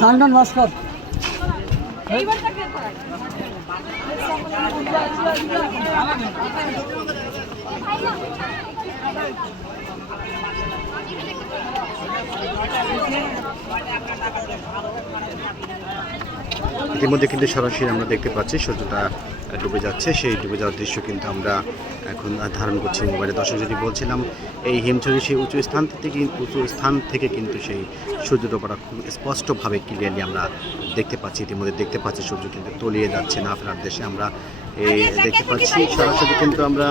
Salman Mascot ইতিমধ্যে কিন্তু সরাসরি আমরা দেখতে পাচ্ছি সূর্যটা ডুবে যাচ্ছে। সেই ডুবে যাওয়ার দৃশ্য কিন্তু আমরা এখন ধারণ করছি মোবাইলে। দর্শক যদি বলছিলাম এই হিমছড়ির সেই উঁচু স্থান থেকে কিন্তু সেই সূর্য ডোবাটা খুব স্পষ্টভাবে ক্লিয়ারলি আমরা দেখতে পাচ্ছি। ইতিমধ্যে দেখতে পাচ্ছি সূর্য কিন্তু তলিয়ে যাচ্ছে না ফেরার দেশে আমরা দেখতে পাচ্ছি। সরাসরি কিন্তু আমরা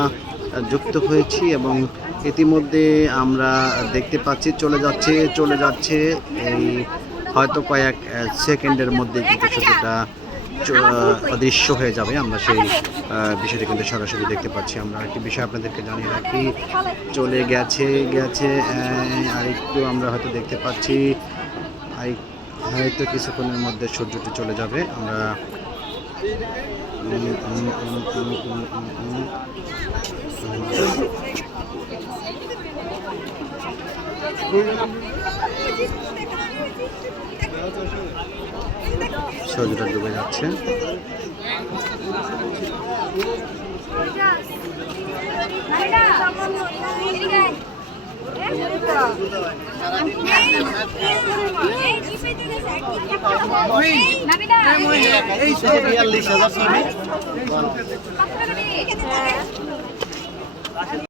যুক্ত হয়েছি এবং ইতিমধ্যে আমরা দেখতে পাচ্ছি চলে যাচ্ছে এই হয়তো কয়েক সেকেন্ডের মধ্যে কিন্তু সূর্যটা অদৃশ্য হয়ে যাবে। আমরা সেই বিষয়টি কিন্তু সরাসরি দেখতে পাচ্ছি। আমরা একটি বিষয় আপনাদেরকে জানিয়ে রাখি, চলে গেছে আর একটু আমরা হয়তো দেখতে পাচ্ছি হয়তো কিছুক্ষণের মধ্যে সূর্যটি চলে যাবে। আমরা সূর্যটা ডুবে যাচ্ছে।